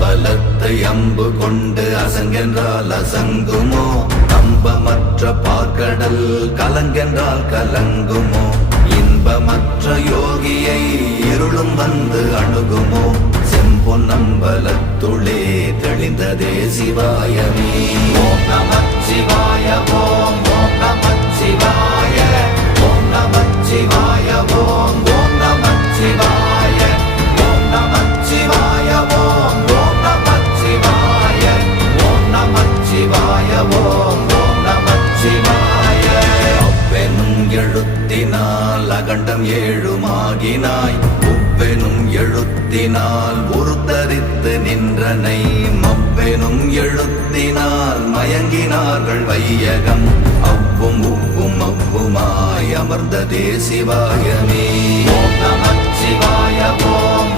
அம்பலத்தை அம்பு கொண்டு அசங்கென்றால் அசங்குமோ? நம்பமற்ற பார்க்கடல் கலங்கென்றால் கலங்குமோ? இன்பமற்ற யோகியை இருளும் வந்து அணுகுமோ? செம்பொன்னம்பலத்துளே தெளிந்ததே சிவாயமே. ஓம் நமச்சிவாய ஓம் ஓம் நமச்சிவாய ஓம் நமச்சிவாய ஓம் ஓம் நமச்சிவாய ஓம் நமச்சிவாய ஓம் ஓம் நமச்சிவாய ஓம் நமச்சிவாய ஓம் ஓம் நமச்சிவாய. அவ்வெனும் எழுத்தினால் அகண்டம் ஏழுமாகினாய், உவ்வெனும் எழுத்தினால் உருத்தரித்து நின்றனை, மவ்வெனும் எழுத்தினால் மயங்கினார்கள் வையகம். அவ்வும் உவ்வும் அவ்வுமாய் அமர்ந்ததே சிவாயமே. ஓம் நமச்சிவாய ஓம்